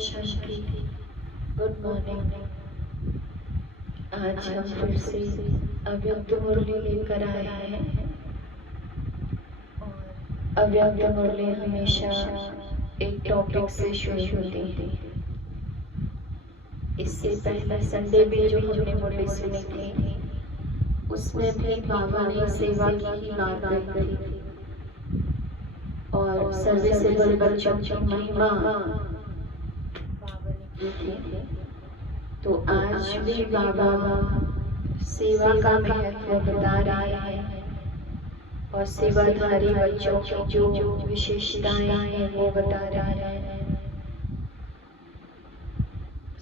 शांति। Good morning. आज हम फिर से अव्यक्त मुरली लेकर आए हैं। अव्यक्त मुरली हमेशा एक टॉपिक से शुरू होती है। इससे पहले संडे भी जो हमने मुरली सुनी थी उसमें भी बाबा ने सेवा की ही बात कही थी और सर्विसेबल बच्चों की महिमा बाबा ने की थी। तो आज भी बाबा सेवा का महत्व बता रहे हैं और सेवाधारी बच्चों की जो विशेषताएं हैं वो बता रहे हैं।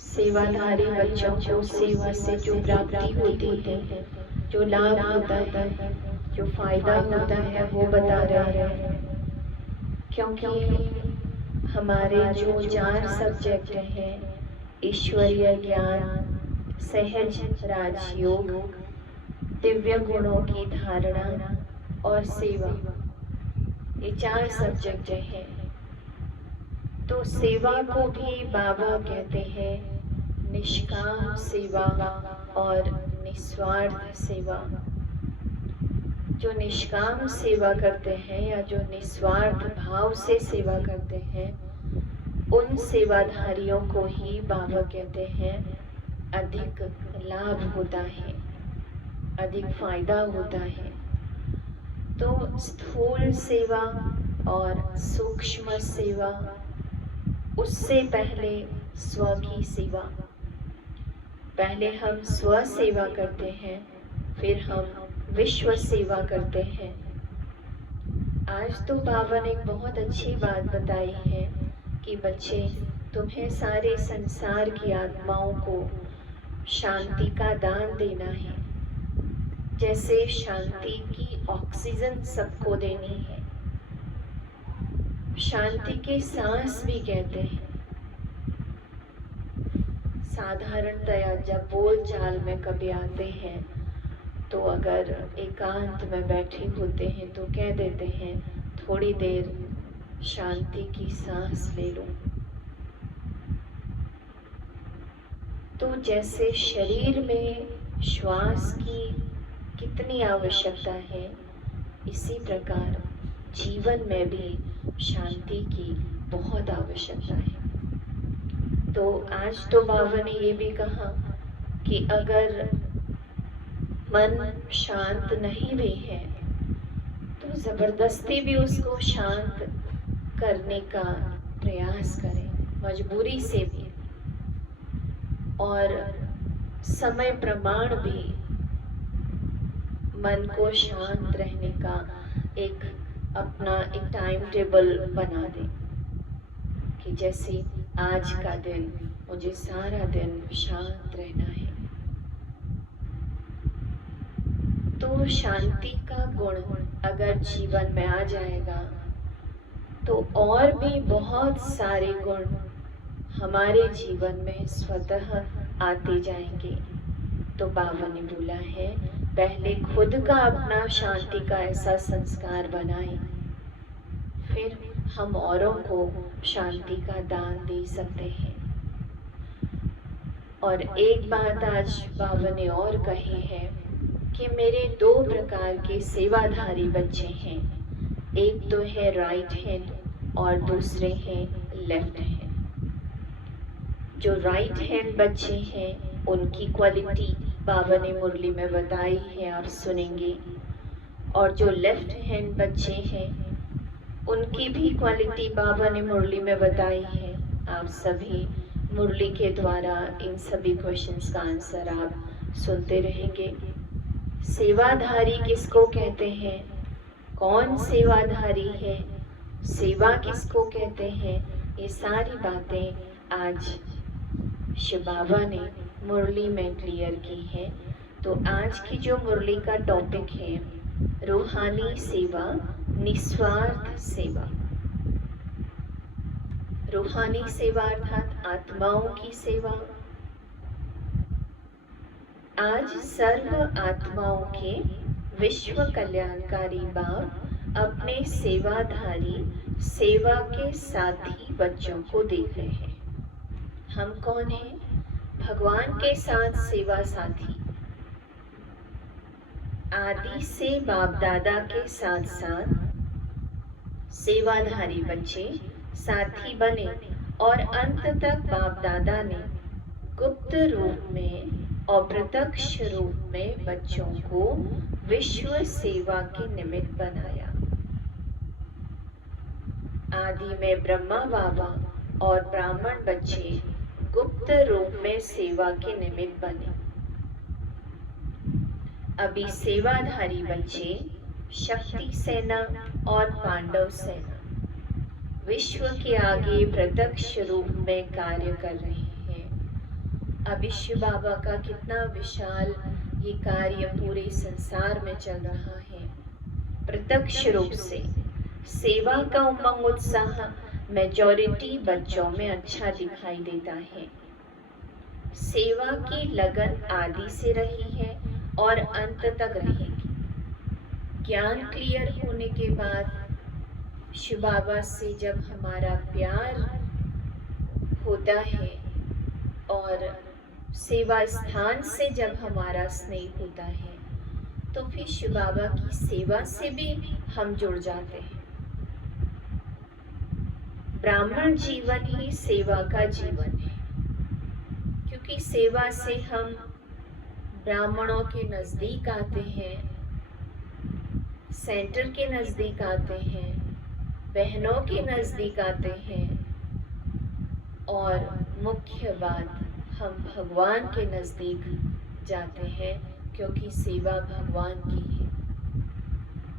सेवाधारी बच्चों को सेवा से जो प्राप्ति होती है, जो लाभ होता है, जो फायदा होता है वो बता रहे हैं। क्योंकि हमारे जो 4 सब्जेक्ट हैं, ईश्वरीय ज्ञान, सहज राजयोग, दिव्य गुणों की धारणा और सेवा, ये 4 सब्जेक्ट हैं। तो सेवा को भी बाबा कहते हैं निष्काम सेवा और निस्वार्थ सेवा। जो निष्काम सेवा करते हैं या जो निस्वार्थ भाव से सेवा करते हैं, उन सेवाधारियों को ही बाबा कहते हैं अधिक लाभ होता है, अधिक फायदा होता है। तो स्थूल सेवा और सूक्ष्म सेवा, उससे पहले स्व की सेवा। पहले हम स्व सेवा करते हैं, फिर हम विश्व सेवा करते हैं। आज तो बाबा ने एक बहुत अच्छी बात बताई है कि बच्चे, तुम्हें सारे संसार की आत्माओं को शांति का दान देना है। जैसे शांति की ऑक्सीजन सबको देनी है, शांति के सांस भी कहते हैं। साधारणतया जब बोल चाल में कभी आते हैं तो अगर एकांत में बैठे होते हैं तो कह देते हैं थोड़ी देर शांति की सांस ले लो। तो जैसे शरीर में श्वास की कितनी आवश्यकता है, इसी प्रकार जीवन में भी शांति की बहुत आवश्यकता है। तो आज तो बाबा ने ये भी कहा कि अगर मन शांत नहीं भी है तो जबरदस्ती भी उसको शांत करने का प्रयास करें, मजबूरी से भी। और समय प्रमाण भी मन को शांत रहने का अपना एक टाइम टेबल बना दें कि जैसे आज का दिन मुझे सारा दिन शांत रहना है। तो शांति का गुण अगर जीवन में आ जाएगा तो और भी बहुत सारे गुण हमारे जीवन में स्वतः आते जाएंगे। तो बाबा ने बोला है पहले खुद का अपना शांति का ऐसा संस्कार बनाएं, फिर हम औरों को शांति का दान दे सकते हैं। और एक बात आज बाबा ने और कही है कि मेरे 2 प्रकार के सेवाधारी बच्चे हैं, एक तो है राइट हैंड और दूसरे हैं लेफ्ट हैंड। जो राइट हैंड बच्चे हैं उनकी क्वालिटी बाबा ने मुरली में बताई है, आप सुनेंगे। और जो लेफ्ट हैंड बच्चे हैं उनकी भी क्वालिटी बाबा ने मुरली में बताई है। आप सभी मुरली के द्वारा इन सभी क्वेश्चंस का आंसर आप सुनते रहेंगे। सेवाधारी किसको कहते हैं, कौन सेवाधारी है, सेवा किसको कहते हैं, ये सारी बातें आज शिव बाबा ने मुरली में क्लियर की है। तो आज की जो मुरली का टॉपिक है रूहानी सेवा, निस्वार्थ सेवा। रूहानी सेवा अर्थात आत्माओं की सेवा। आज सर्व आत्माओं के विश्व कल्याणकारी बाप अपने सेवाधारी, सेवा के साथी बच्चों को देख रहे हैं। हम कौन हैं? भगवान के साथ सेवा साथी। आदि से बाप दादा के साथ साथ सेवाधारी बच्चे साथी बने और अंत तक बाप दादा ने गुप्त रूप में और प्रत्यक्ष रूप में बच्चों को विश्व सेवा के निमित्त बनाया। आदि में ब्रह्मा बाबा और ब्राह्मण बच्चे गुप्त रूप में सेवा के निमित्त बने। अभी सेवाधारी बच्चे शक्ति सेना और पांडव सेना विश्व के आगे प्रत्यक्ष रूप में कार्य कर रहे हैं। अभी शिव बाबा का कितना विशाल ये कार्य पूरे संसार में चल रहा है। प्रत्यक्ष रूप से सेवा का उमंग उत्साह मेजॉरिटी बच्चों में अच्छा दिखाई देता है। सेवा की लगन आदि से रही है और अंत तक रहेगी। ज्ञान क्लियर होने के बाद शिव बाबा से जब हमारा प्यार होता है और सेवा स्थान से जब हमारा स्नेह होता है तो फिर शिव बाबा की सेवा से भी हम जुड़ जाते हैं। ब्राह्मण जीवन ही सेवा का जीवन है, क्योंकि सेवा से हम ब्राह्मणों के नजदीक आते हैं, सेंटर के नजदीक आते हैं, बहनों के नजदीक आते हैं और मुख्य बात हम भगवान के नजदीक जाते हैं, क्योंकि सेवा भगवान की है।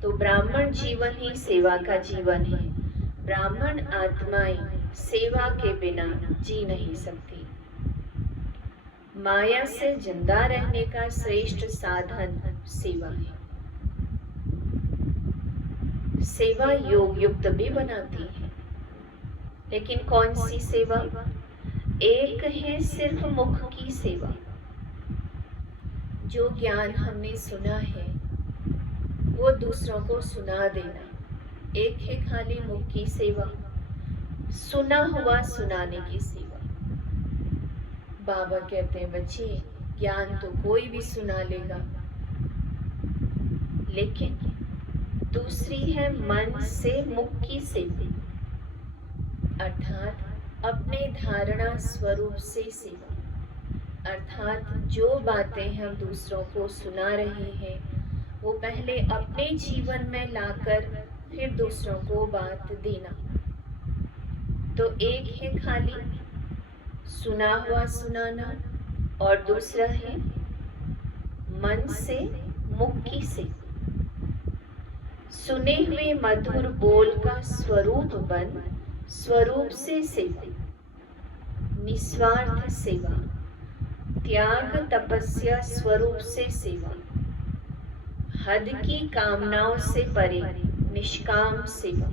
तो ब्राह्मण जीवन ही सेवा का जीवन है। ब्राह्मण आत्माएं सेवा के बिना जी नहीं सकती। माया से जिंदा रहने का श्रेष्ठ साधन सेवा है। सेवा योग युक्त भी बनाती है, लेकिन कौन सी सेवा? एक है सिर्फ मुख की सेवा। जो ज्ञान हमने सुना है वो दूसरों को सुना देना। एक है खाली मुख की सेवा, सुना हुआ सुनाने की सेवा। बाबा कहते हैं बच्चे ज्ञान तो कोई भी सुना लेगा, लेकिन दूसरी है मन से मुख की सेवा, अर्थात अपने धारणा स्वरूप से सेवा। अर्थात जो बातें हम दूसरों को सुना रहे हैं वो पहले अपने जीवन में लाकर फिर दूसरों को बात देना। तो एक है खाली सुना हुआ सुनाना और दूसरा है मन से मुख की सेवा। सुने हुए मधुर बोल का स्वरूप बन स्वरूप से सेवा, निस्वार्थ सेवा, त्याग तपस्या स्वरूप से सेवा, हद की कामनाओं से परे निष्काम सेवा।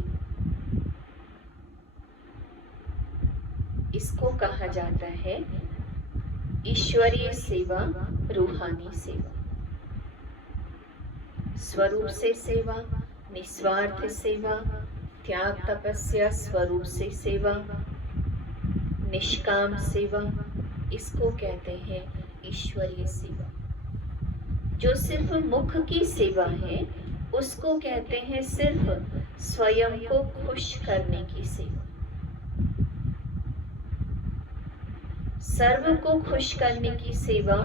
इसको कहा जाता है ईश्वरीय सेवा, रूहानी सेवा। स्वरूप से सेवा, निस्वार्थ सेवा, त्याग तपस्या स्वरूप से सेवा, निष्काम सेवा, इसको कहते हैं ईश्वरीय सेवा। जो सिर्फ मुख की सेवा है उसको कहते हैं सिर्फ स्वयं को खुश करने की सेवा। सर्व को खुश करने की सेवा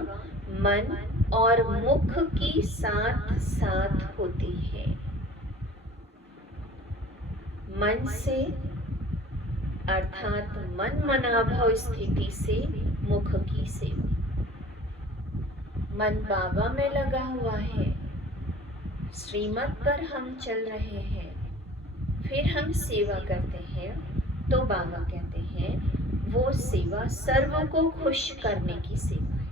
मन और मुख की साथ साथ होती है। मन से अर्थात मन मनाभाव स्थिति से मुख की सेवा। मन बाबा में लगा हुआ है, श्रीमत पर हम चल रहे हैं, फिर हम सेवा करते हैं तो बाबा कहते हैं वो सेवा सर्व को खुश करने की सेवा है।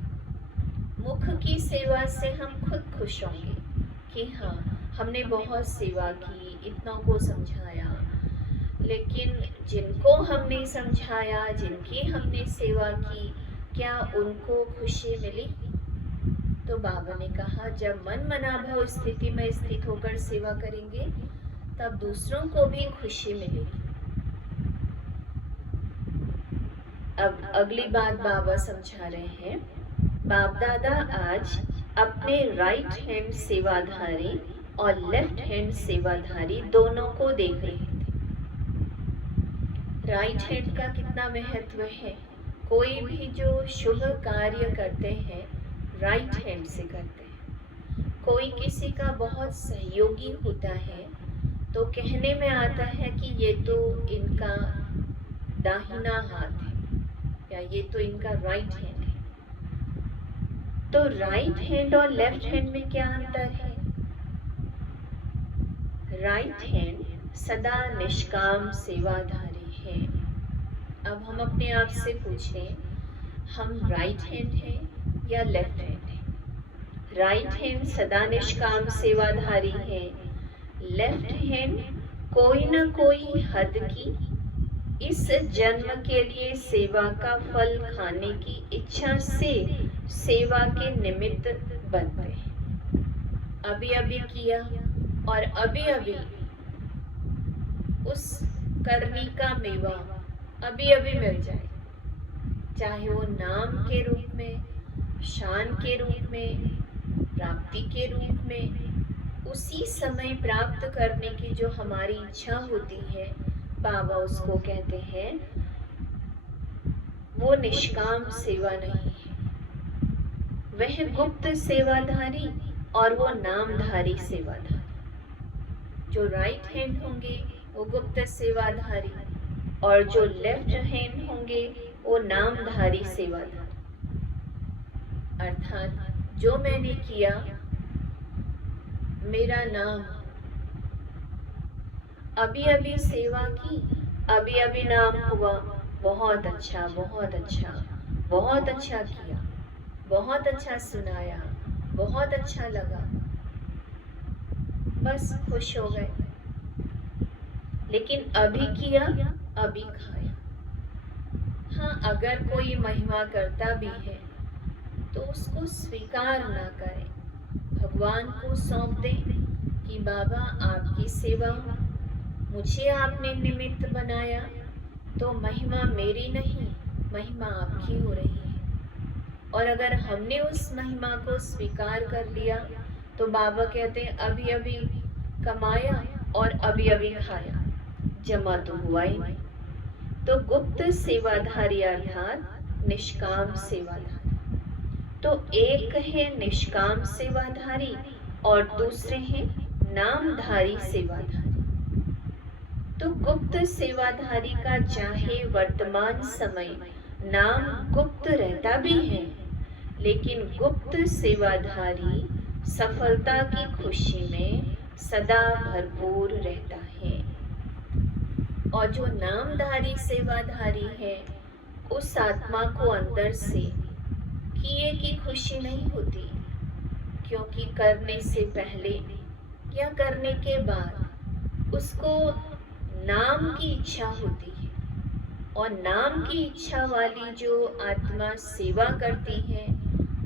मुख की सेवा से हम खुद खुश होंगे कि हाँ हमने बहुत सेवा की, इतनों को समझाया, लेकिन जिनको हमने समझाया, जिनकी हमने सेवा की, क्या उनको खुशी मिली? तो बाबा ने कहा जब मन मनाभाव स्थिति में स्थित होकर सेवा करेंगे तब दूसरों को भी खुशी मिलेगी। अब अगली बात बाबा समझा रहे हैं। बाप दादा आज अपने राइट हैंड सेवाधारी और लेफ्ट हैंड सेवाधारी दोनों को देख रहे थे। राइट हैंड का कितना महत्व है। कोई भी जो शुभ कार्य करते हैं राइट हैंड से करते हैं। कोई किसी का बहुत सहयोगी होता है तो कहने में आता है कि ये तो इनका दाहिना हाथ है या ये तो इनका राइट हैंड है। तो राइट हैंड और लेफ्ट हैंड में क्या अंतर है? राइट हैंड सदा निष्काम सेवाधारी है। अब हम अपने आप से पूछें, हम राइट हैंड हैं या लेफ्ट हैंड हैं? राइट हैंड सदा निष्काम सेवाधारी है, लेफ्ट हैंड कोई न कोई हद की इस जन्म के लिए सेवा का फल खाने की इच्छा से सेवा के निमित्त बनते हैं। अभी अभी किया और अभी अभी उस करनी का मेवा अभी अभी मिल जाए, चाहे वो नाम के रूप में, शान के रूप में, प्राप्ति के रूप में, उसी समय प्राप्त करने की जो हमारी इच्छा होती है, बाबा उसको कहते हैं वो निष्काम सेवा नहीं है। वह गुप्त सेवाधारी और वो नामधारी सेवाधारी। जो राइट हैंड होंगे वो गुप्त सेवाधारी और जो लेफ्ट हैंड होंगे वो नामधारी सेवाधारी। अर्थात जो मैंने किया, मेरा नाम, अभी अभी सेवा की, अभी अभी नाम हुआ, बहुत अच्छा, बहुत अच्छा, बहुत अच्छा किया, बहुत अच्छा सुनाया, बहुत अच्छा लगा, बस खुश हो गए। लेकिन अभी किया, अभी खाया। हाँ, अगर कोई महिमा करता भी है तो उसको स्वीकार ना करें, भगवान को सौंप दें कि बाबा आपकी सेवा, मुझे आपने निमित्त बनाया तो महिमा मेरी नहीं, महिमा आपकी हो रही है। और अगर हमने उस महिमा को स्वीकार कर लिया तो बाबा कहते हैं अभी अभी कमाया और अभी अभी खाया, जमा तो हुआ ही नहीं। तो गुप्त सेवाधारी अर्थात निष्काम सेवाधारी। तो एक है निष्काम सेवाधारी और दूसरे हैं नामधारी सेवाधारी। तो गुप्त सेवाधारी का चाहे वर्तमान समय नाम गुप्त रहता भी है, लेकिन गुप्त सेवाधारी सफलता की खुशी में सदा भरपूर रहता है। और जो नामधारी सेवाधारी है, उस आत्मा को अंदर से किए की खुशी नहीं होती, क्योंकि करने से पहले या करने के बाद उसको नाम की इच्छा होती है। और नाम की इच्छा वाली जो आत्मा सेवा करती है,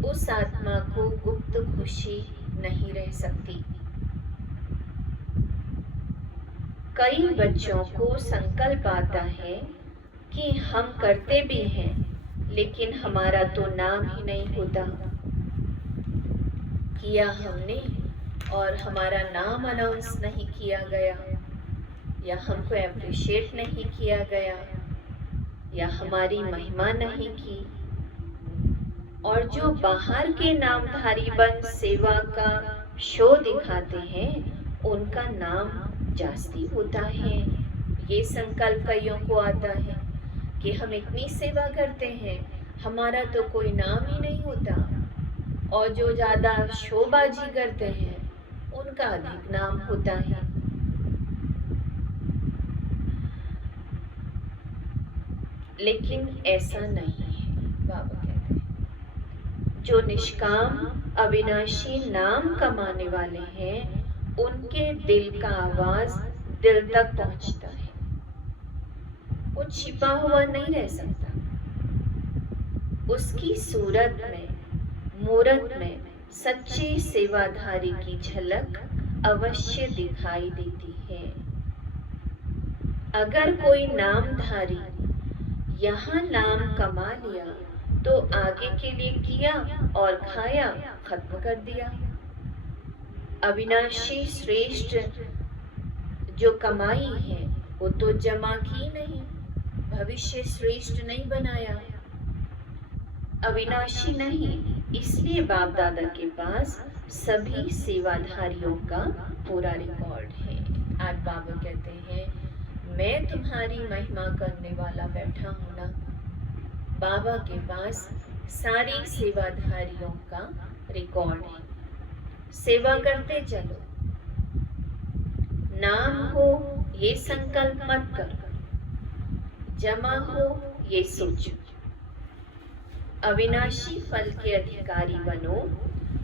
उस आत्मा को गुप्त खुशी नहीं रह सकती। कई बच्चों को संकल्प आता है कि हम करते भी हैं, लेकिन हमारा तो नाम ही नहीं होता। किया हमने और हमारा नाम अनाउंस नहीं किया गया, या हमको अप्रिशिएट नहीं किया गया, या हमारी महिमा नहीं की। और जो बाहर के नामधारी बन सेवा का शो दिखाते हैं, उनका नाम जास्ती होता है। ये संकल्प कईयों को आता है कि हम इतनी सेवा करते हैं, हमारा तो कोई नाम ही नहीं होता। और जो ज़्यादा शोबाजी करते हैं, उनका अधिक नाम होता है। लेकिन ऐसा नहीं है। बाबा कहते हैं जो निष्काम अविनाशी नाम कमाने वाले हैं, उनके दिल का आवाज दिल तक पहुंचता है। वो छिपा हुआ नहीं रह सकता। उसकी सूरत में, मूरत में सच्चे सेवाधारी की झलक अवश्य दिखाई देती है। अगर कोई नामधारी यहाँ नाम कमा लिया तो आगे के लिए किया और खाया, खत्म कर दिया। अविनाशी श्रेष्ठ जो कमाई है वो तो जमा की नहीं, भविष्य श्रेष्ठ नहीं बनाया, अविनाशी नहीं। इसलिए बाप दादा के पास सभी सेवाधारियों का पूरा रिकॉर्ड है। आज बाबा कहते हैं मैं तुम्हारी महिमा करने वाला बैठा हूं ना। बाबा के पास सारी सेवाधारियों का रिकॉर्ड है। सेवा करते चलो, नाम हो ये संकल्प मत करो, जमा हो ये सोचो, अविनाशी फल के अधिकारी बनो।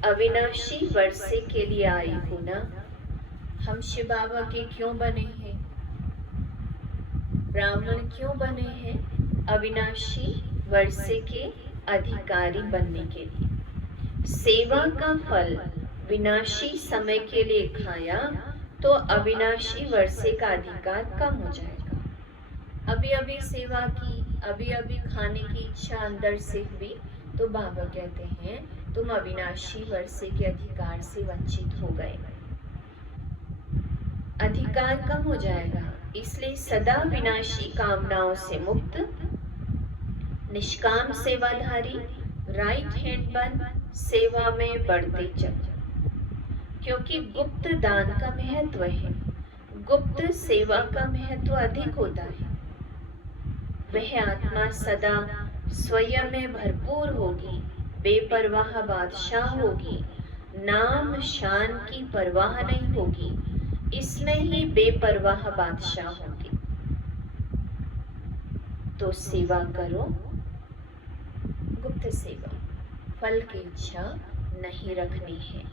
अविनाशी वर्षे के लिए आई हूं ना। हम शिव बाबा के क्यों बने हैं, ब्राह्मण क्यों बने हैं? अविनाशी वर्षे के अधिकारी बनने के लिए। सेवा का फल विनाशी समय के लिए खाया तो अविनाशी वर्षे का अधिकार कम हो जाएगा। अभी अभी सेवा की, अभी अभी खाने की इच्छा अंदर से हुई तो बाबा कहते हैं तुम अविनाशी वर्षे के अधिकार से वंचित हो गए, अधिकार कम हो जाएगा। इसलिए सदा विनाशी कामनाओं से मुक्त, निष्काम सेवाधारी, राइट हैंड बन सेवा में बढ़ते चलो। क्योंकि गुप्त दान का महत्व है, गुप्त सेवा का महत्व अधिक होता है। वह आत्मा सदा स्वयं में भरपूर होगी, बेपरवाह बादशाह होगी, नाम शान की परवाह नहीं होगी, इसमें ही बेपरवाह बादशाह होगी। तो सेवा करो, गुप्त सेवा, फल की इच्छा नहीं रखनी है।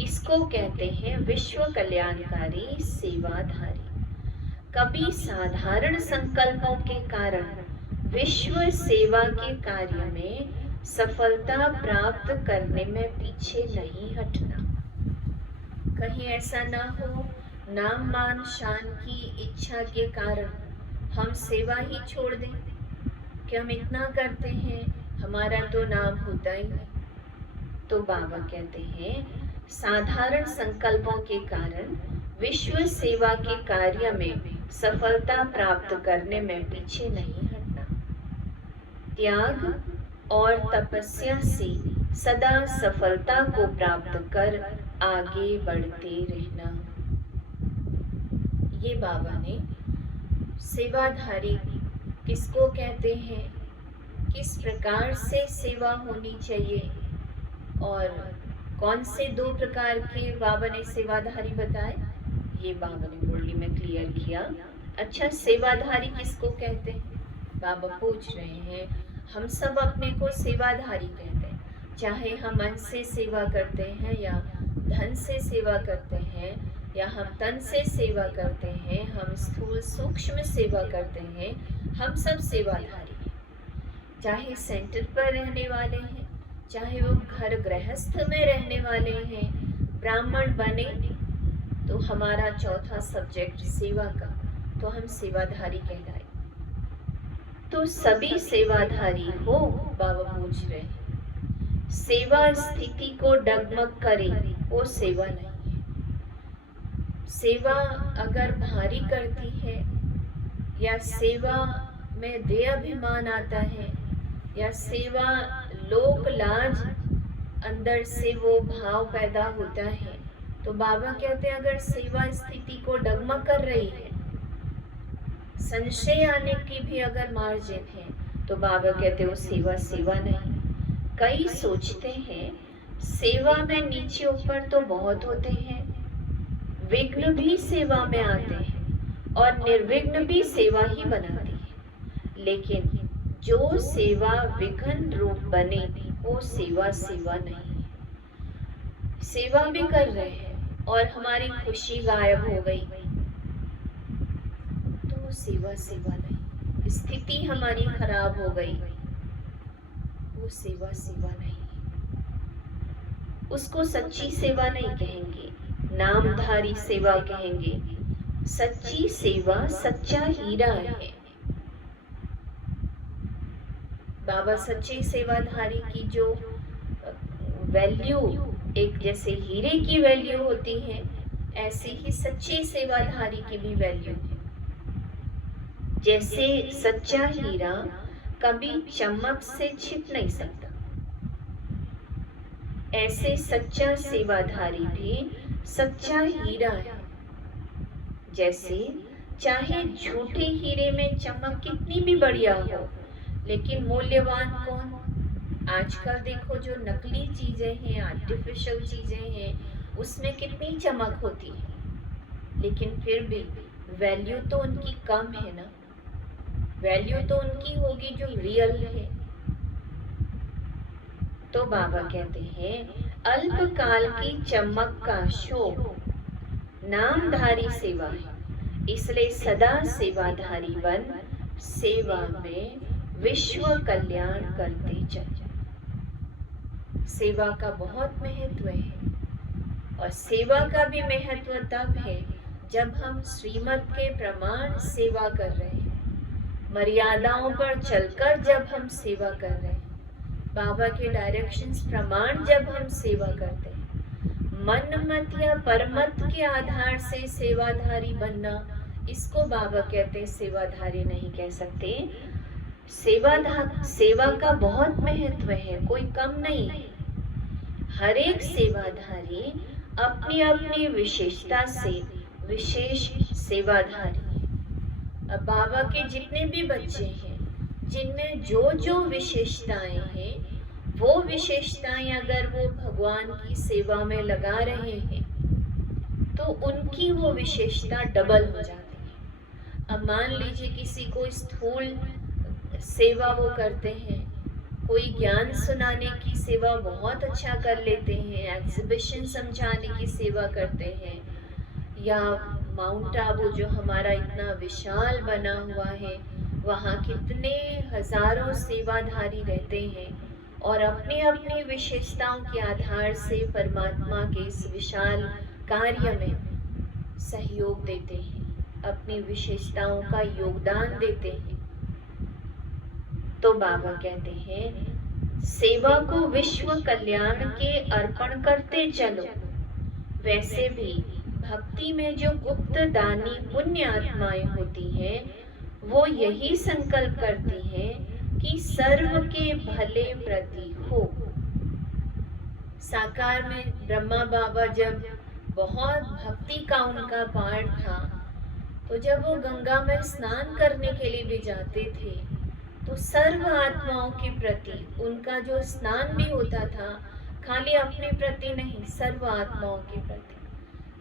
इसको कहते हैं विश्व कल्याणकारी सेवाधारी। कभी साधारण संकल्पों के कारण विश्व सेवा के कार्य में सफलता प्राप्त करने में पीछे नहीं हटना। कहीं ऐसा ना हो नाम मान शान की इच्छा के कारण हम सेवा ही छोड़ दें कि हम इतना करते हैं, हमारा तो नाम होता ही नहीं। तो बाबा कहते हैं साधारण संकल्पों के कारण विश्व सेवा के कार्य में सफलता प्राप्त करने में पीछे नहीं हटना। त्याग और तपस्या से सदा सफलता को प्राप्त कर आगे बढ़ते रहना। ये बाबा ने सेवाधारी किसको कहते हैं, किस प्रकार से सेवा होनी चाहिए और कौन से 2 प्रकार के बाबा ने सेवाधारी बताए, ये बाबा ने मुरली में क्लियर किया। अच्छा, सेवाधारी किसको कहते हैं? बाबा पूछ रहे हैं। हम सब अपने को सेवाधारी कहते हैं, चाहे हम मन से सेवा करते हैं या धन से सेवा करते हैं या हम तन से सेवा करते हैं, हम स्थूल सूक्ष्म सेवा करते हैं, हम सब सेवाधारी हैं। चाहे सेंटर पर रहने वाले हैं, चाहे वो घर गृहस्थ में रहने वाले हैं, ब्राह्मण बने तो हमारा चौथा सब्जेक्ट सेवा का, तो हम सेवाधारी कहलाए। तो सभी सेवाधारी हो, बाबा पूछ रहे हैं। सेवा स्थिति को डगमग करे वो सेवा नहीं है। सेवा अगर भारी करती है या सेवा में दे अभिमान आता है या सेवा लोक लाज अंदर से वो भाव पैदा होता है, तो बाबा कहते हैं अगर सेवा स्थिति को डगमग कर रही है, संशय आने की भी अगर मार्जिन है, तो बाबा कहते हैं वो सेवा नहीं। कई सोचते हैं सेवा में नीचे ऊपर तो बहुत होते हैं, विघ्न भी सेवा में आते हैं और निर्विघ्न भी सेवा ही बनाती है। लेकिन जो सेवा विघ्न रूप बने वो सेवा नहीं है। सेवा भी कर रहे हैं और हमारी खुशी गायब हो गई तो वो सेवा नहीं। स्थिति हमारी खराब हो गई, वो सेवा नहीं। उसको सच्ची सेवा नहीं कहेंगे, नामधारी सेवा कहेंगे। सच्ची सेवा सच्चा हीरा है। बाबा सच्चे सेवाधारी की जो वैल्यू, एक जैसे हीरे की वैल्यू होती है, ऐसे ही सच्चे सेवाधारी की भी वैल्यू है। जैसे सच्चा हीरा कभी चमक से छिप नहीं सकता, ऐसे सच्चा सेवाधारी भी सच्चा हीरा है। जैसे चाहे झूठे हीरे में चमक कितनी भी बढ़िया हो, लेकिन मूल्यवान कौन? आजकल देखो जो नकली चीजें हैं, आर्टिफिशियल चीजें हैं, उसमें कितनी चमक होती है, लेकिन फिर भी वैल्यू तो उनकी कम है ना। वैल्यू तो उनकी होगी जो रियल है। तो बाबा कहते हैं अल्पकाल की चमक का शोभ नामधारी सेवा है, इसलिए सदा सेवाधारी बन सेवा में विश्व कल्याण करते चले। सेवा का बहुत महत्व है, और सेवा का भी महत्व तब है जब हम श्रीमत के प्रमाण सेवा कर रहे हैं, मर्यादाओं पर चलकर जब हम सेवा कर रहे हैं, बाबा के डायरेक्शंस प्रमाण जब हम सेवा करते हैं। मन मत या परमत के आधार से सेवाधारी बनना, इसको बाबा कहते हैं सेवाधारी नहीं कह सकते। सेवा का बहुत महत्व है, कोई कम नहीं है। हर एक सेवाधारी अपनी अपनी विशेषता से विशेष सेवाधारी है। अब बाबा के जितने भी बच्चे हैं, जिनमें जो जो विशेषताएं हैं, वो विशेषताएं अगर वो भगवान की सेवा में लगा रहे हैं, तो उनकी वो विशेषता डबल हो जाती है। अब मान लीजिए किसी को स्थूल सेवा वो करते हैं, कोई ज्ञान सुनाने की सेवा बहुत अच्छा कर लेते हैं, एग्जीबिशन समझाने की सेवा करते हैं, या माउंट आबू जो हमारा इतना विशाल बना हुआ है, वहाँ कितने हजारों सेवाधारी रहते हैं और अपनी अपनी विशेषताओं के आधार से परमात्मा के इस विशाल कार्य में सहयोग देते हैं, अपनी विशेषताओं का योगदान देते हैं। तो बाबा कहते हैं सेवा को विश्व कल्याण के अर्पण करते चलो। वैसे भी भक्ति में जो गुप्त दानी पुण्य आत्माएं होती हैं, वो यही संकल्प करती हैं कि सर्व के भले प्रति हो। साकार में ब्रह्मा बाबा जब बहुत भक्ति का उनका पाठ था, तो जब वो गंगा में स्नान करने के लिए भी जाते थे, तो सर्व आत्माओं के प्रति उनका जो स्नान भी होता था, खाली अपने प्रति नहीं, सर्व आत्माओं के प्रति।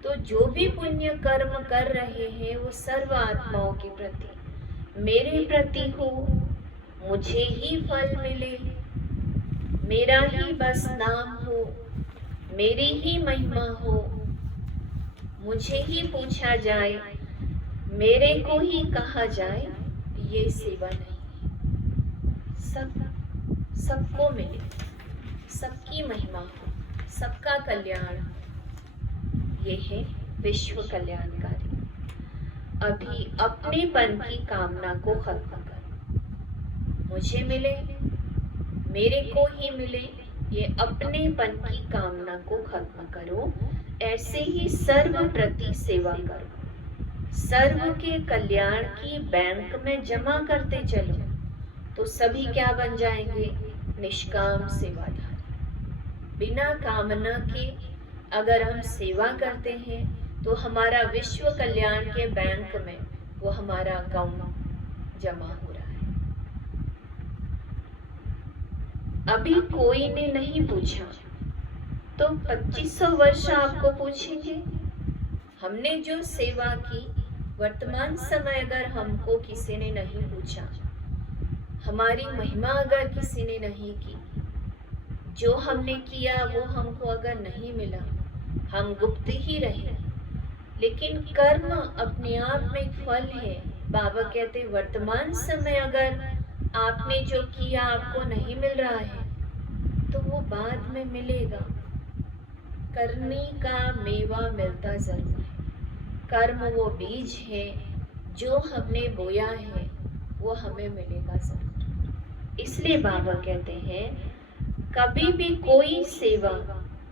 तो जो भी पुण्य कर्म कर रहे हैं, वो सर्व आत्माओं के प्रति, मेरे प्रति हो, मुझे ही फल मिले, मेरा ही बस नाम हो, मेरी ही महिमा हो, मुझे ही पूछा जाए, मेरे को ही कहा जाए, ये सेवा नहीं। सबको मिले, सबकी महिमा हो, सबका कल्याण, ये है विश्व कल्याणकारी। अभी अपनेपन की कामना को खत्म करो, मुझे मिले, मेरे को ही मिले, ये अपनेपन की कामना को खत्म करो। ऐसे ही सर्व प्रति सेवा करो, सर्व के कल्याण की बैंक में जमा करते चलो, तो सभी क्या बन जाएंगे? निष्काम सेवाधारी। बिना कामना के अगर हम सेवा करते हैं, तो हमारा विश्व कल्याण के बैंक में वो हमारा अकाउंट जमा हो रहा है। अभी कोई ने नहीं पूछा, तो 2500 वर्ष आपको पूछेंगे। हमने जो सेवा की, वर्तमान समय अगर हमको किसी ने नहीं पूछा, हमारी महिमा अगर किसी ने नहीं की, जो हमने किया वो हमको अगर नहीं मिला, हम गुप्त ही रहे। लेकिन कर्म अपने आप में एक फल है। बाबा कहते वर्तमान समय अगर आपने जो किया आपको नहीं मिल रहा है, तो वो बाद में मिलेगा। करने का मेवा मिलता जरूर है। कर्म वो बीज है जो हमने बोया है, वो हमें मिलेगा जरूर। इसलिए बाबा कहते हैं कभी भी कोई सेवा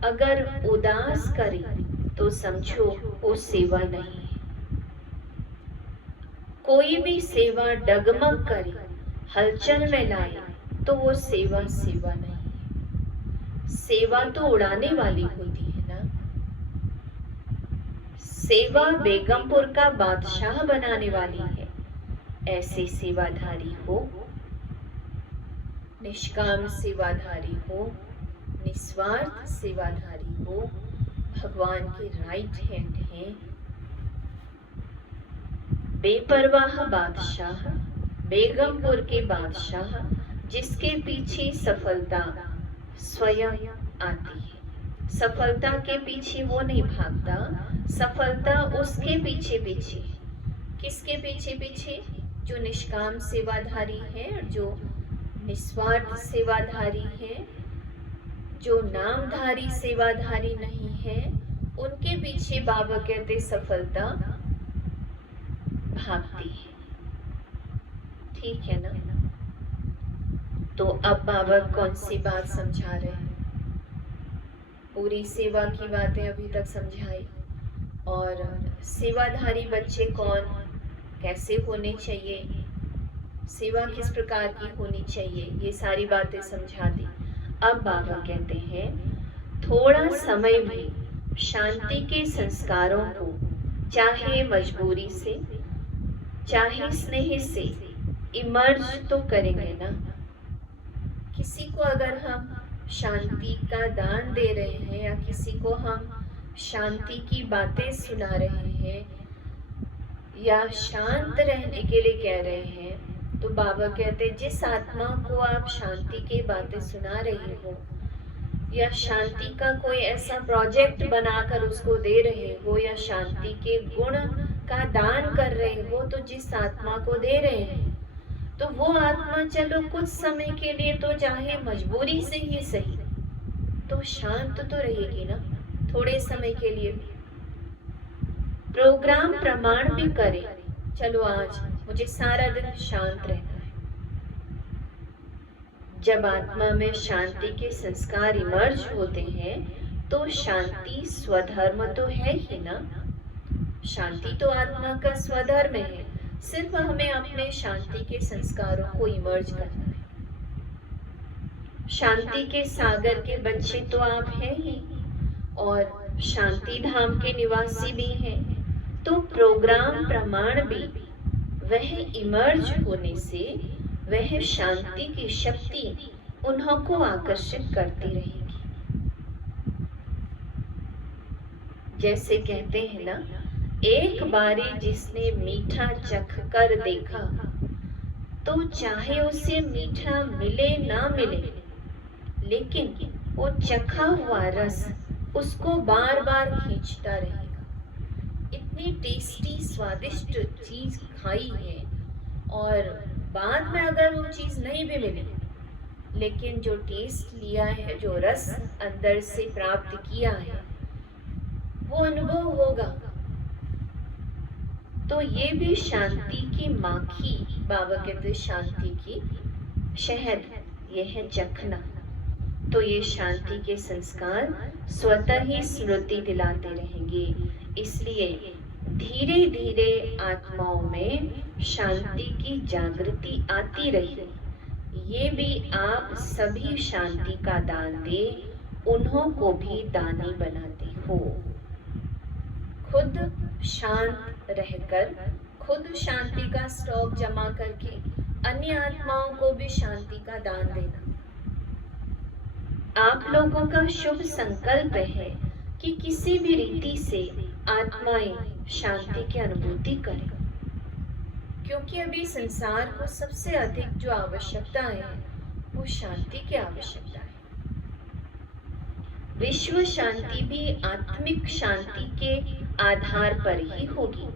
अगर उदास करे तो समझो वो सेवा नहीं है। कोई भी सेवा डगमग करे, हलचल में लाए तो वो सेवा नहीं है। सेवा तो उड़ाने वाली होती है ना। सेवा बेगमपुर का बादशाह बनाने वाली है। ऐसे सेवाधारी हो, निष्काम सेवाधारी हो, निस्वार्थ सेवाधारी हो, भगवान के राइट हैंड हैं। बेपरवाह बादशाह, बेगमपुर के बादशाह, जिसके पीछे सफलता स्वयं आती है। सफलता के पीछे वो नहीं भागता, सफलता उसके पीछे पीछे। किसके पीछे पीछे? जो निष्काम सेवाधारी है और जो निस्वार्थ सेवाधारी है, जो नामधारी सेवाधारी नहीं है, उनके पीछे बाबा कहते सफलता भागती है। ठीक है ना? तो अब बाबा कौन सी बात समझा रहे हैं? पूरी सेवा की बातें अभी तक समझाई, और सेवाधारी बच्चे कौन, कैसे होने चाहिए, सेवा किस प्रकार की होनी चाहिए, ये सारी बातें समझा दी। अब बाबा कहते हैं थोड़ा समय भी शांति के संस्कारों को, चाहे मजबूरी से चाहे स्नेह से, इमर्ज तो करेंगे ना। किसी को अगर हम शांति का दान दे रहे हैं या किसी को हम शांति की बातें सुना रहे हैं या शांत रहने के लिए कह रहे हैं, तो बाबा कहते जिस आत्मा को आप शांति की बातें सुना रहे हो या शांति का कोई ऐसा प्रोजेक्ट बनाकर उसको दे रहे हो या शांति के गुण का दान कर रहे हो, तो जिस आत्मा को दे रहे हैं तो वो आत्मा चलो कुछ समय के लिए तो चाहे मजबूरी से ही सही तो शांत तो रहेगी ना, थोड़े समय के लिए। प्रोग्राम प्रमाण भी करे, चलो आज मुझे सारा दिन शांत रहना है। जब आत्मा में शांति के संस्कार इमर्ज होते हैं तो शांति स्वधर्म तो है ही ना। शांति तो आत्मा का स्वधर्म है, सिर्फ हमें अपने शांति के संस्कारों को इमर्ज करना है। शांति के सागर के बच्चे तो आप हैं ही और शांति धाम के निवासी भी हैं, तो प्रोग्राम प्रमाण भी वह इमर्ज होने से वह शांति की शक्ति उन्हों को आकर्षित करती रहेगी। जैसे कहते हैं ना, एक बारी जिसने मीठा चख कर देखा तो चाहे उसे मीठा मिले ना मिले, लेकिन वो चखा हुआ रस उसको बार बार खींचता रहेगा। इतनी टेस्टी स्वादिष्ट चीज खाई है और बाद में अगर वो चीज नहीं भी मिली, लेकिन जो टेस्ट लिया है, जो रस अंदर से प्राप्त किया है, वो अनुभव होगा। तो ये भी शांति की माखी, बाबा कहते शांति की शहद, ये है चखना। तो ये शांति के संस्कार स्वतः ही स्मृति दिलाते रहेंगे। इसलिए धीरे धीरे आत्माओं में शांति की जागृति आती रही। ये भी आप सभी शांति का दान दे, उन्हों को भी दानी बनाते हो। खुद शांत रहकर, खुद शांति का स्टॉक जमा करके अन्य आत्माओं को भी शांति का दान देना। आप लोगों का शुभ संकल्प है कि किसी भी रीति से आत्माएं शांति की अनुभूति करें, क्योंकि अभी संसार को सबसे अधिक जो आवश्यकता है वो शांति की आवश्यकता है। विश्व शांति भी आत्मिक शांति के आधार पर ही होगी।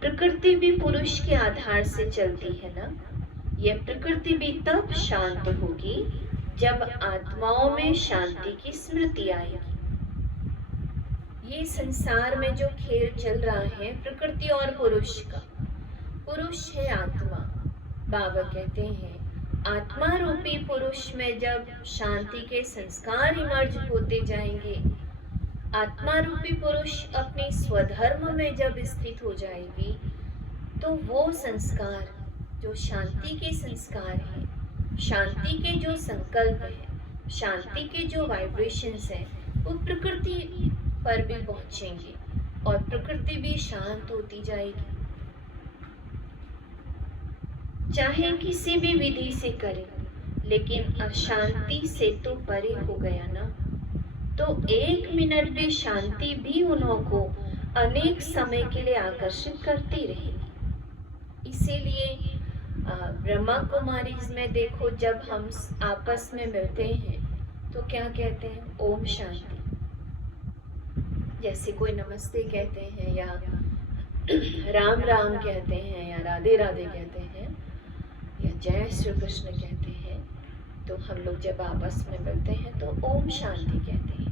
प्रकृति भी पुरुष के आधार से चलती है ना। यह प्रकृति भी तब शांत होगी जब आत्माओं में शांति की स्मृति आएगी। ये संसार में जो खेल चल रहा है प्रकृति और पुरुष का, पुरुष है आत्मा। बाबा कहते हैं आत्मा रूपी पुरुष में जब शांति के संस्कार इमर्ज होते जाएंगे, आत्मा रूपी पुरुष अपने स्वधर्म में जब स्थित हो जाएगी, तो वो संस्कार जो शांति के संस्कार हैं, शांति के जो संकल्प हैं, शांति के जो वाइब्रेशंस हैं, वो प्रकृति पर भी पहुंचेंगे और प्रकृति भी शांत होती जाएगी। चाहे किसी भी विधि से करें, लेकिन अशांति से तो परे हो गया ना, तो 1 मिनट भी शांति भी उन्हों को अनेक समय के लिए आकर्षित करती रहेगी। इसीलिए ब्रह्मा कुमारीज में देखो, जब हम आपस में मिलते हैं तो क्या कहते हैं? ओम शांति। जैसे कोई नमस्ते कहते हैं या राम राम कहते हैं या राधे राधे कहते हैं या जय श्री कृष्ण कहते हैं, तो हम लोग जब आपस में मिलते हैं तो ओम शांति कहते हैं,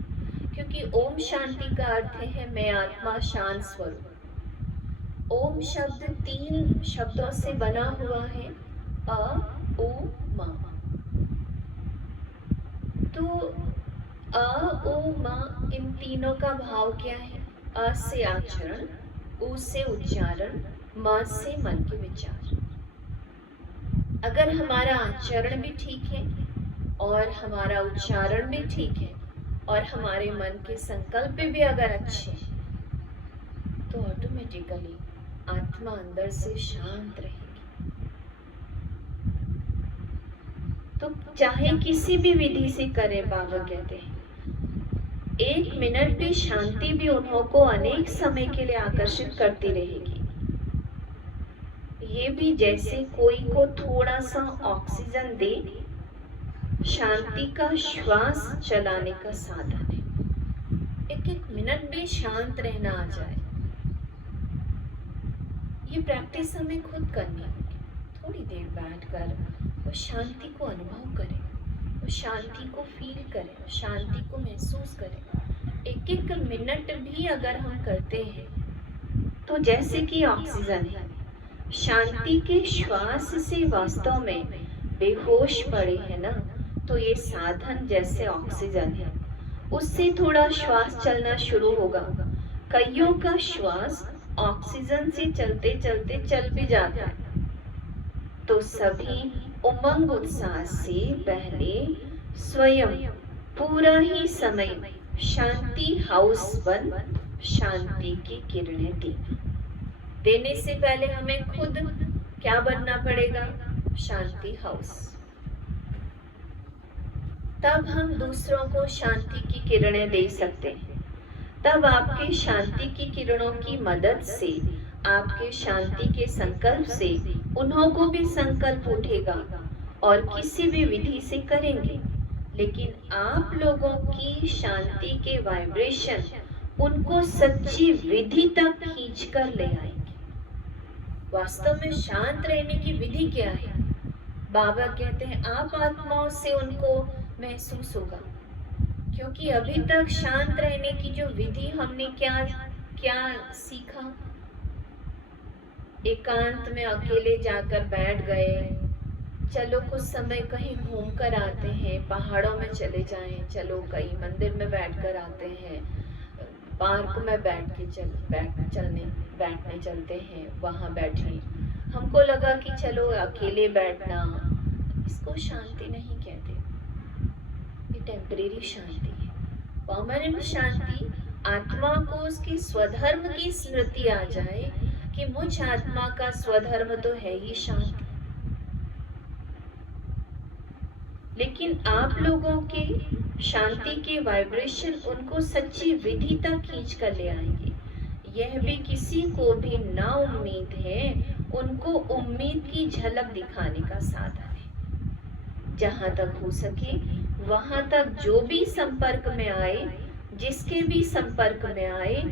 क्योंकि ओम शांति का अर्थ है मैं आत्मा शांत स्वरूप। ओम शब्द 3 शब्दों से बना हुआ है, अ ओ मा। तो अ ओ मा, इन तीनों का भाव क्या है? अ से आचरण, उ से उच्चारण, मा से मन के विचार। अगर हमारा आचरण भी ठीक है और हमारा उच्चारण भी ठीक है और हमारे मन के संकल्प भी अगर अच्छे हैं, तो ऑटोमेटिकली आत्मा अंदर से शांत रहेगी। तो चाहे किसी भी विधि से करें, बाबा कहते हैं 1 मिनट भी शांति भी उन्हों को अनेक समय के लिए आकर्षित करती रहेगी। ये भी जैसे कोई को थोड़ा सा ऑक्सीजन दे, शांति का श्वास चलाने का साधन है। 1 मिनट भी शांत रहना आ जाए, ये प्रैक्टिस हमें खुद करनी होगी। थोड़ी देर बैठकर वो शांति को अनुभव करें, वो शांति को फील करें, शांति को महसूस करें। 1 मिनट भी अगर हम करते हैं तो जैसे कि ऑक्सीजन है, शांति के श्वास से वास्तव में बेहोश पड़े हैं ना, तो ये साधन जैसे ऑक्सीजन है, उससे थोड़ा श्वास चलना शुरू होगा। कईयों का श्वास ऑक्सीजन से चलते चलते चल भी जाता है। तो सभी उमंग उत्साह से पहले स्वयं पूरा ही समय शांति हाउस बन शांति की किरणें देने से पहले हमें खुद क्या बनना पड़ेगा? शांति हाउस। तब हम दूसरों को शांति की किरणें दे सकते हैं। तब आपके शांति की किरणों की मदद से, आपके शांति के संकल्प से उन्हों को भी संकल्प उठेगा और किसी भी विधि से करेंगे। लेकिन आप लोगों की शांति के वाइब्रेशन उनको सच्ची विधि तक खींच कर ले आएंगे। वास्तव में शांत रहने की विधि क्या है? बाबा कहते हैं आप आत्माओं से उनको महसूस होगा, क्योंकि अभी तक शांत रहने की जो विधि हमने क्या सीखा? एकांत में अकेले जाकर बैठ गए, चलो कुछ समय कहीं घूम कर आते हैं, पहाड़ों में चले जाएं, चलो कहीं मंदिर में बैठ कर आते हैं, पार्क में बैठने चलते हैं, वहाँ बैठे। हमको लगा कि चलो अकेले बैठना, इसको शांति नहीं कहते, ये टेम्परेरी शांति है। परमानेंट शांति आत्मा को उसके स्वधर्म की स्मृति आ जाए कि मुझ आत्मा का स्वधर्म तो है ही शांत। लेकिन आप लोगों के शांति के वाइब्रेशन उनको सच्ची विधि तक खींच कर ले आएंगे। यह भी किसी को भी ना उम्मीद है, उनको उम्मीद की झलक दिखाने का साधन है। जहां तक हो सके वहां तक जो भी संपर्क में आए, जिसके भी संपर्क में आए,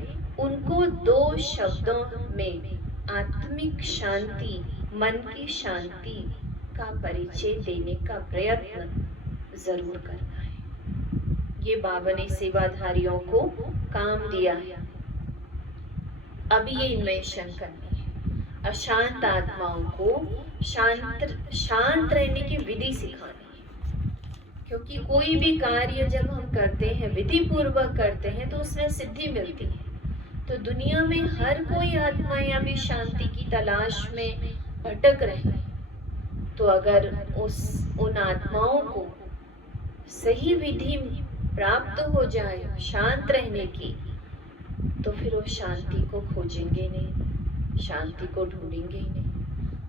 उनको 2 शब्दों में आत्मिक शांति, मन की शांति का परिचय देने का प्रयत्न जरूर करना है। ये बाबा ने सेवाधारियों को काम दिया है। अब ये इन्वेंशन करनी है। अशांत आत्माओं को शांत रहने की विधि सिखानी है। क्योंकि कोई भी कार्य जब हम करते हैं, विधि पूर्वक करते हैं, तो उसमें सिद्धि मिलती है। तो दुनिया में हर कोई आत्माएं अभी शांति की तलाश में भटक रहे हैं। तो अगर उन आत्माओं को सही विधि प्राप्त हो जाए शांत रहने की, तो फिर वो शांति को खोजेंगे नहीं, शांति को ढूंढेंगे ही नहीं।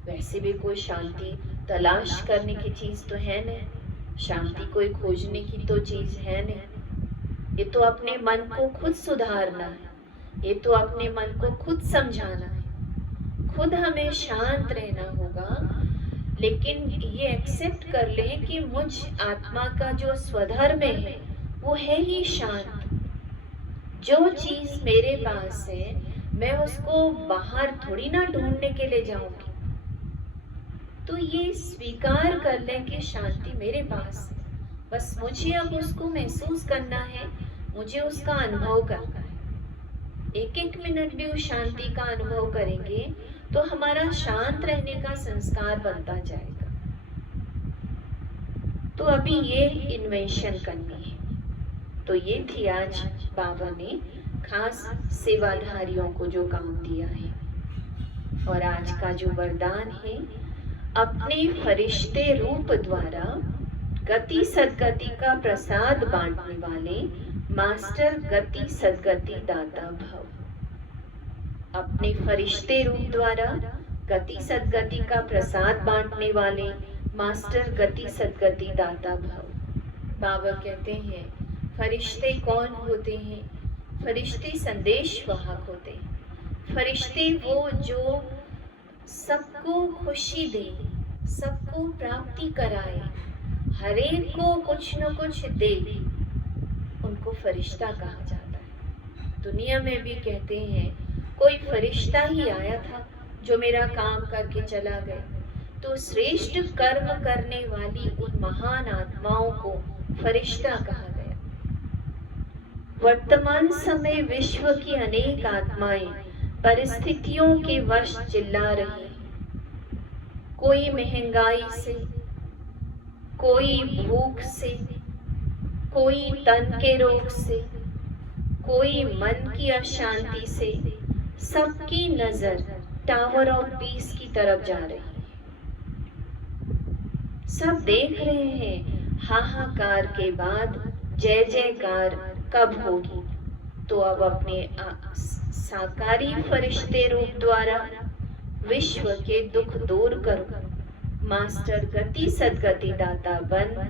वैसे भी कोई शांति तलाश करने की चीज तो है नहीं, शांति कोई खोजने की तो चीज है नहीं। ये तो अपने मन को खुद सुधारना है, ये तो अपने मन को खुद समझाना है, खुद हमें शांत रहना होगा। लेकिन ये एक्सेप्ट कर लें कि मुझ आत्मा का जो स्वधर्म है वो है ही शांत। जो चीज मेरे पास है मैं उसको बाहर थोड़ी ना ढूंढने के लिए जाऊंगी। तो ये स्वीकार कर लें कि शांति मेरे पास है, बस मुझे अब उसको महसूस करना है, मुझे उसका अनुभव करना है। एक एक मिनट भी उस शांति का अनुभव करेंगे तो हमारा शांत रहने का संस्कार बनता जाएगा। तो अभी ये इन्वेंशन करनी है। तो ये थी आज बाबा ने खास सेवाधारियों को जो काम दिया है। और आज का जो वरदान है, अपने फरिश्ते रूप द्वारा गति सद्गति का प्रसाद बांटने वाले मास्टर गति सद्गति दाता भव। अपने फरिश्ते रूप द्वारा गति सद्गति का प्रसाद बांटने वाले मास्टर गति सद्गति दाता भव। बाबा कहते हैं फरिश्ते कौन होते हैं? फरिश्ते संदेश वाहक होते हैं। फरिश्ते वो जो सबको खुशी दे, सबको प्राप्ति कराए, हरेक को कुछ न कुछ दे, उनको फरिश्ता कहा जाता है। दुनिया में भी कहते हैं कोई फरिश्ता ही आया था जो मेरा काम करके चला गया। तो श्रेष्ठ कर्म करने वाली उन महान आत्माओं को फरिश्ता कहा गया। वर्तमान समय विश्व की अनेक आत्माएं परिस्थितियों के वश चिल्ला रही हैं। कोई महंगाई से, कोई भूख से, कोई तन के रोग से, कोई मन की अशांति से, सबकी नजर टावर ऑफ पीस की तरफ जा रही है। सब देख रहे हैं हाहाकार के बाद जय जयकार कब होगी। तो अब अपने साकारी फरिश्ते रूप द्वारा विश्व के दुख दूर करो, मास्टर गति सद्गति दाता बन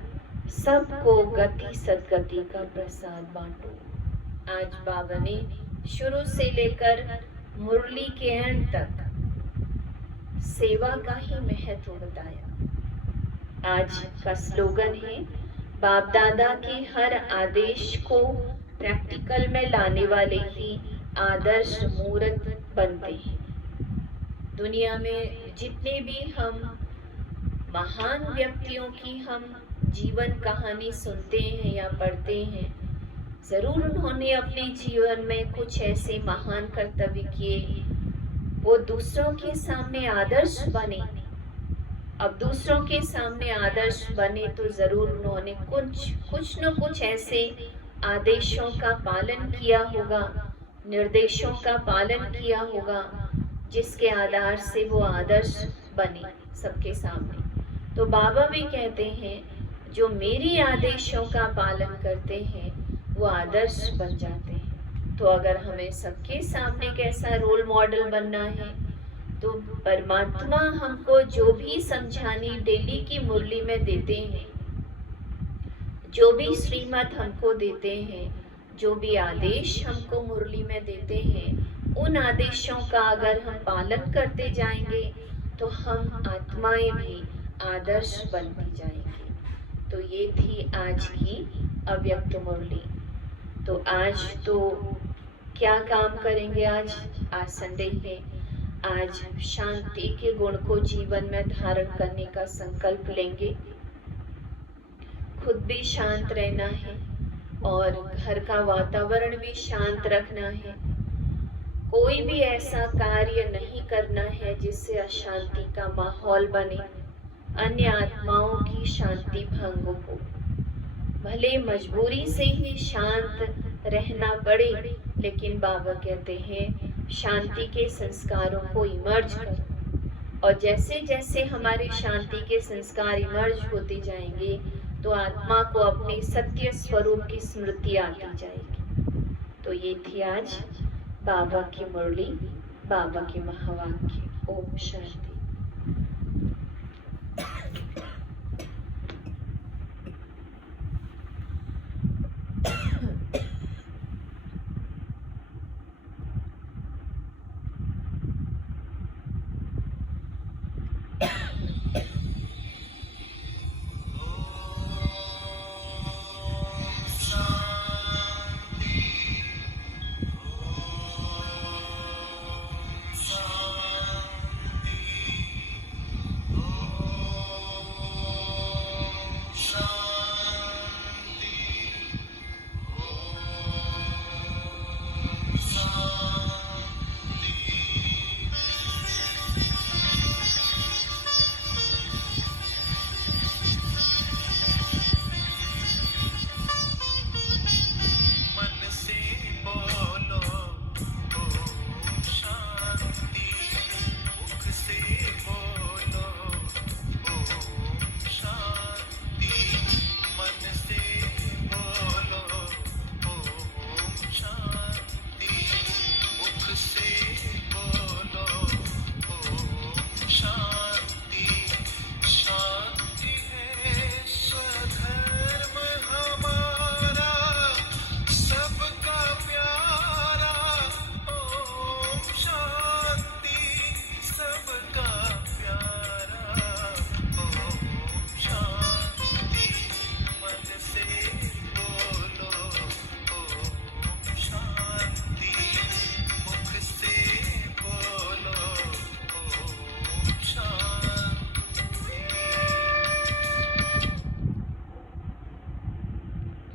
सबको गति सद्गति का प्रसाद बांटो। आज बाबा ने शुरू से लेकर मुरली के अंत तक सेवा का ही महत्व बताया। आज का स्लोगन है, बाप दादा के हर आदेश को प्रैक्टिकल में लाने वाले ही आदर्श मूर्त बनते हैं। दुनिया में जितने भी हम महान व्यक्तियों की हम जीवन कहानी सुनते हैं या पढ़ते हैं, जरूर उन्होंने अपने जीवन में कुछ ऐसे महान कर्तव्य किए, वो दूसरों के सामने आदर्श बने। अब दूसरों के सामने आदर्श बने तो जरूर उन्होंने कुछ न कुछ ऐसे आदेशों का पालन किया होगा, निर्देशों का पालन किया होगा, जिसके आधार से वो आदर्श बने सबके सामने। तो बाबा भी कहते हैं जो मेरी आदेशों का पालन करते हैं वो आदर्श बन जाते हैं। तो अगर हमें सबके सामने कैसा रोल मॉडल बनना है, तो परमात्मा हमको जो भी समझानी डेली की मुरली में देते हैं, जो भी श्रीमत हमको देते हैं, जो भी आदेश हमको मुरली में देते हैं, उन आदेशों का अगर हम पालन करते जाएंगे तो हम आत्माएं भी आदर्श बनती जाएंगी। तो ये थी आज की अव्यक्त मुरली। तो आज तो क्या काम करेंगे? आज संडे है। आज शांति के गुण को जीवन में धारण करने का संकल्प लेंगे। खुद भी शांत रहना है और घर का वातावरण भी शांत रखना है। कोई भी ऐसा कार्य नहीं करना है जिससे अशांति का माहौल बने, अन्य आत्माओं की शांति भंग हो। भले मजबूरी से ही शांत रहना पड़े, लेकिन बाबा कहते हैं शांति के संस्कारों को इमर्ज करो। और जैसे जैसे हमारे शांति के संस्कार इमर्ज होते जाएंगे तो आत्मा को अपने सत्य स्वरूप की स्मृति आती जाएगी। तो ये थी आज बाबा की मुरली, बाबा के महावाक्य। ओम शांति।